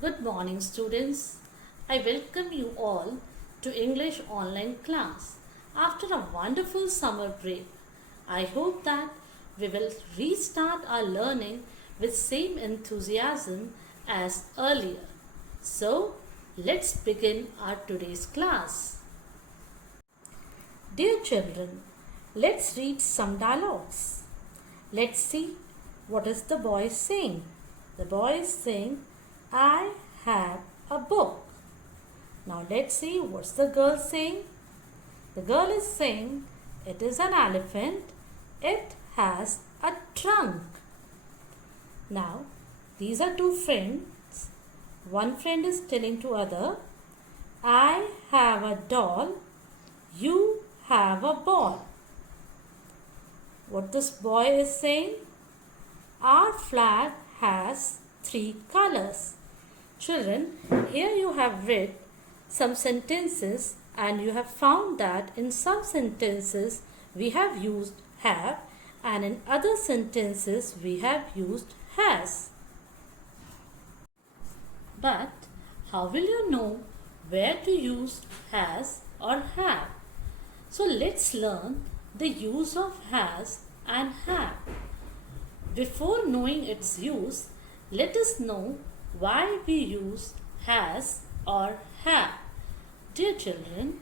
Good morning, students. I welcome you all to English online class. After a wonderful summer break, I hope that we will restart our learning with same enthusiasm as earlier. So, let's begin our today's class. Dear children, let's read some dialogues. Let's see what is the boy saying. The boy is saying, I have a book. Now let's see what's the girl saying. The girl is saying, it is an elephant. It has a trunk. Now these are two friends. One friend is telling to other, I have a doll. You have a ball. What this boy is saying? Our flag has 3 colors. Children, here you have read some sentences and you have found that in some sentences we have used have and in other sentences we have used has. But how will you know where to use has or have? So let's learn the use of has and have. Before knowing its use, let us know why we use has or have. Dear children,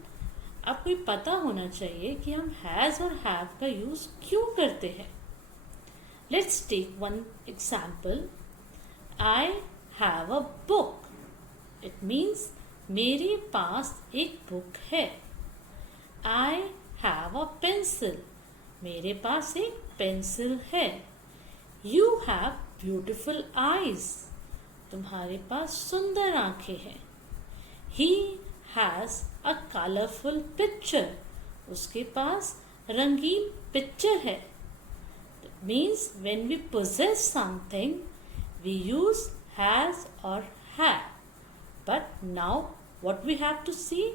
आपको ये पता होना चाहिए कि हम has और have का use क्यों करते हैं. Let's take one example. I have a book. It means मेरे पास एक बुक है. I have a pencil. मेरे पास एक पेंसिल है. You have beautiful eyes. तुम्हारे पास सुंदर आंखें हैं. He has a colorful picture. उसके पास रंगीन पिक्चर है. That means when we possess something, we use has or have. But now what we have to see?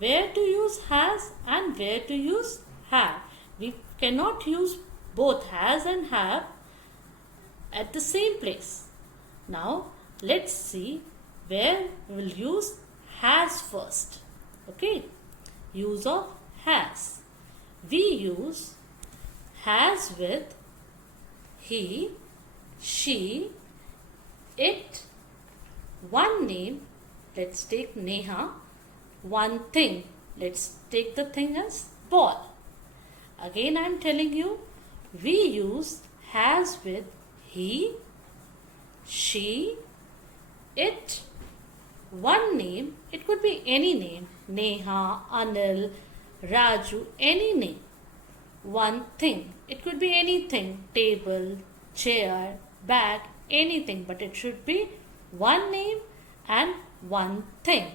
Where to use has and where to use have. We cannot use both has and have at the same place. Now let's see where we will use has first. Okay, use of has. We use has with he, she, it, one name. Let's take Neha. One thing. Let's take the thing as ball. Again I am telling you, we use has with he, she, it, one name. It could be any name. Neha, Anil, Raju, any name. One thing. It could be anything. Table, chair, bag, anything. But it should be one name and one thing.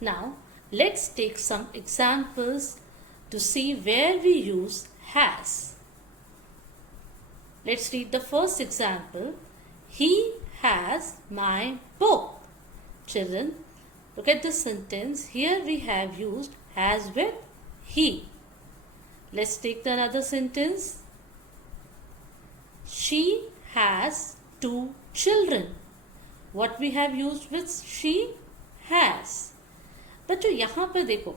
Now, let's take some examples to see where we use has. Let's read the first example. He has my book. Children, look at the sentence. Here we have used has with he. Let's take the another sentence. She has 2 children. What we have used with she? Has. बच्चों यहाँ पर देखो,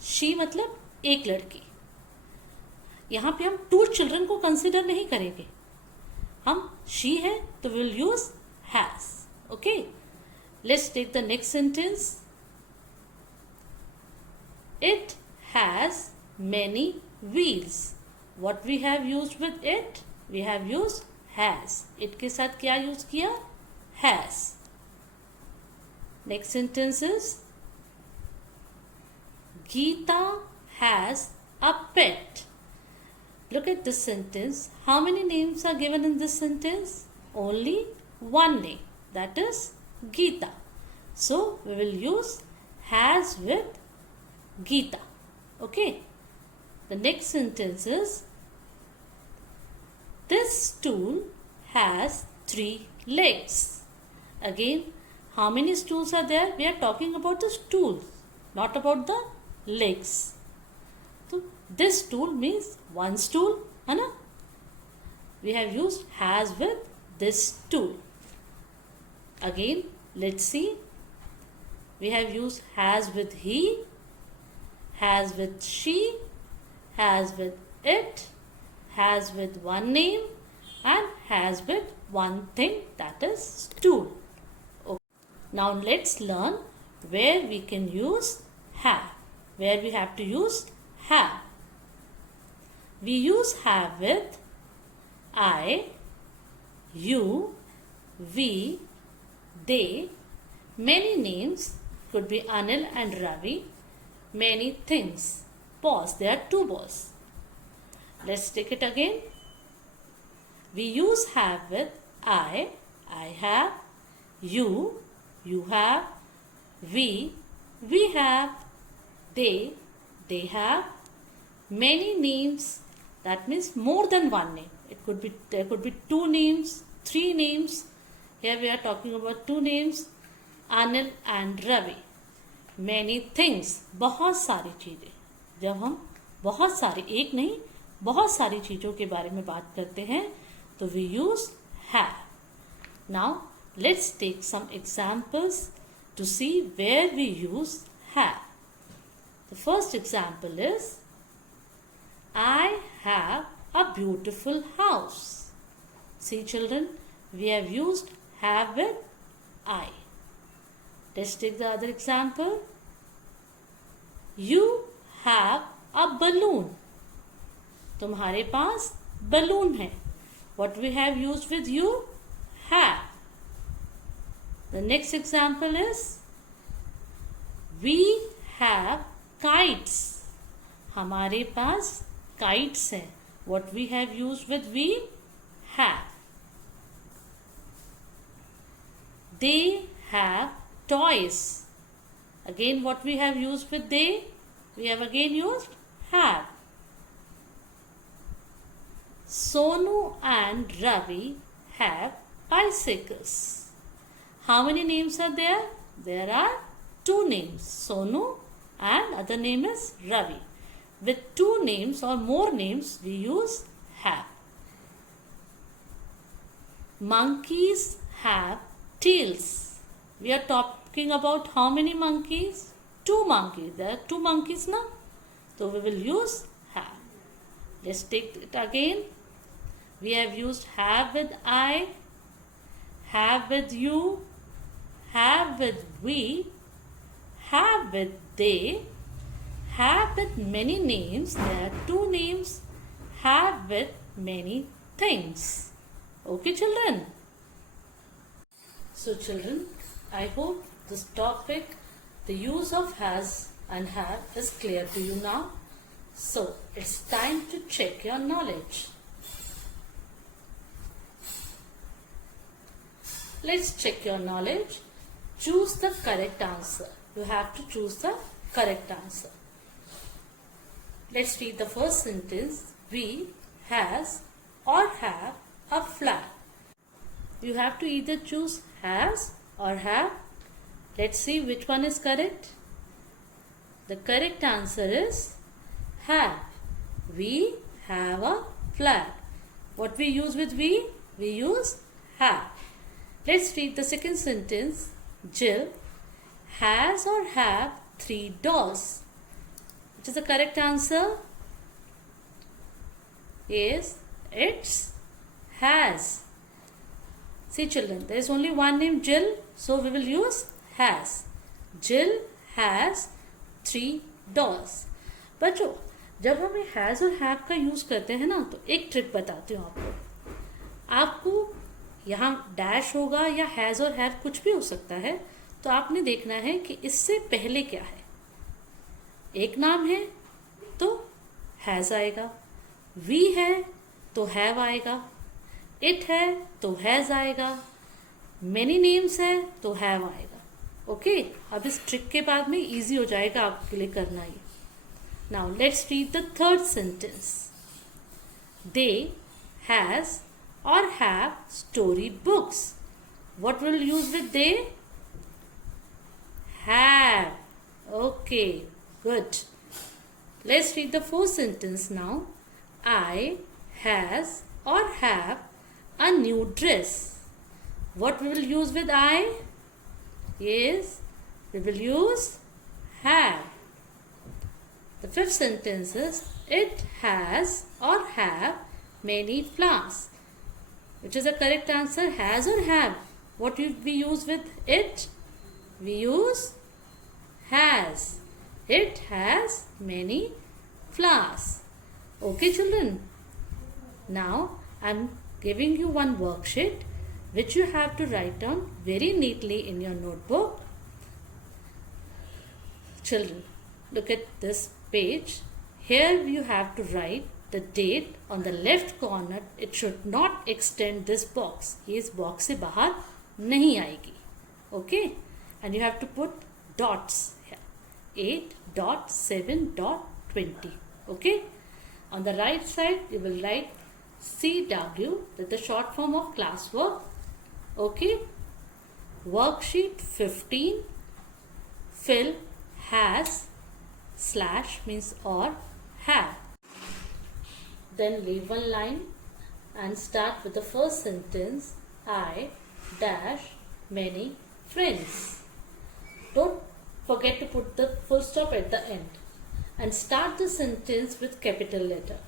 she मतलब एक लड़की. यहाँ पे हम 2 चिल्ड्रन को कंसिडर नहीं करेंगे. हम she है तो we will use has. Okay. Let's take the next sentence. It has many wheels. What we have used with it? We have used has. It के साथ क्या use किया? Has. Next sentence is Geeta has a pet. Look at this sentence. How many names are given in this sentence? Only one name. That is Geeta. So we will use has with Geeta. Okay. The next sentence is this stool has 3 legs. Again, how many stools are there? We are talking about the stools, not about the legs. So this stool means one stool, है ना? We have used has with this stool. Again, let's see. We have used has with he, has with she, has with it, has with one name, and has with one thing, that is stool. Okay. Now let's learn where we can use have, where we have to use have. We use have with I, you, we, they, many names, could be Anil and Ravi, many things. Pause, there are two balls. Let's take it again. We use have with I have, you have, we have, they have, many names, that means more than one name. There could be two names, three names. Here we are talking about two names, Anil and Ravi. Many things, बहुत सारी चीज़ें. जब हम बहुत सारी, एक नहीं, बहुत सारी चीज़ों के बारे में बात करते हैं तो we use have. Now let's take some examples to see where we use have. The first example is I have a beautiful house. See children, we have used have with I. Let's take the other example. You have a balloon. तुम्हारे पास balloon है. What we have used with you? Have. The next example is we have kites. हमारे पास kites हैं. What we have used with we? Have. They have toys. Again, what we have used with they? We have again used have. Sonu and Ravi have bicycles. How many names are there? There are two names, Sonu and other name is Ravi. With two names or more names, we use have. Monkeys have tails. We are talking about how many monkeys? Two monkeys. There are two monkeys now. So we will use have. Let's take it again. We have used have with I, have with you, have with we, have with they, have with many names. There are two names. Have with many things. Okay, children? So, children, I hope this topic, the use of has and have, is clear to you now. So, it's time to check your knowledge. Let's check your knowledge. Choose the correct answer. You have to choose the correct answer. Let's read the first sentence. We has or have a flag. You have to either choose has or have. Let's see which one is correct. The correct answer is have. We have a flag. What we use with we? We use have. Let's read the second sentence. Jill has or have 3 dolls. Which is the correct answer? Yes, it's has. See children, there is only one name Jill, so we will use has. Jill has 3 dolls. बच्चों, जब हम has और have का use करते हैं ना, तो एक ट्रिक बताती हूँ आपको. आपको यहाँ डैश होगा या हैज और हैव कुछ भी हो सकता है, तो आपने देखना है कि इससे पहले क्या है. एक नाम है तो हैज आएगा, वी है तो हैव आएगा, इट है तो हैज आएगा, मेनी नेम्स है तो हैव आएगा. ओके, अब इस ट्रिक के बाद में इजी हो जाएगा आपके लिए करना ये. Now let's read the third sentence. They has or have story books. What will use with they? Have. Okay, good. Let's read the fourth sentence now. I has or have a new dress. What we will use with I? Yes, we will use have. The fifth sentence is, it has or have many flowers. Which is the correct answer? Has or have? What we use with it? We use has. It has many flowers. Okay, children. Now I am giving you one worksheet which you have to write down very neatly in your notebook. Children, look at this page. Here you have to write the date on the left corner. It should not extend this box. ये इस box से बाहर नहीं आएगी. Okay? And you have to put dots here. 8.7.20. Okay? On the right side, you will write CW, that's the short form of classwork. Okay? Worksheet 15. Fill has / means or have. Then leave one line and start with the first sentence. I dash many friends. Don't forget to put the full stop at the end. And start the sentence with capital letter.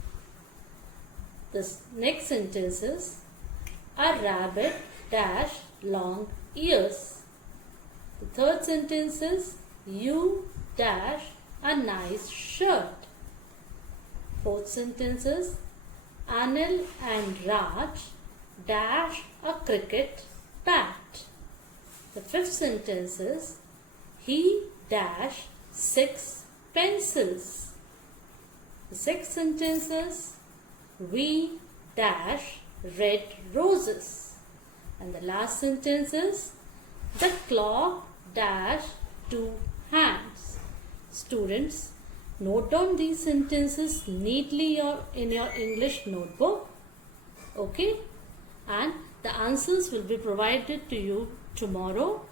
This next sentence is, a rabbit dash long ears. The third sentence is, you dash a nice shirt. Fourth sentence is, Anil and Raj dash a cricket bat. The fifth sentence is, he dash 6 pencils. The sixth sentence is, we dash red roses. And the last sentence is, the clock dash 2 hands. Students, note down these sentences neatly in your English notebook. Okay? And the answers will be provided to you tomorrow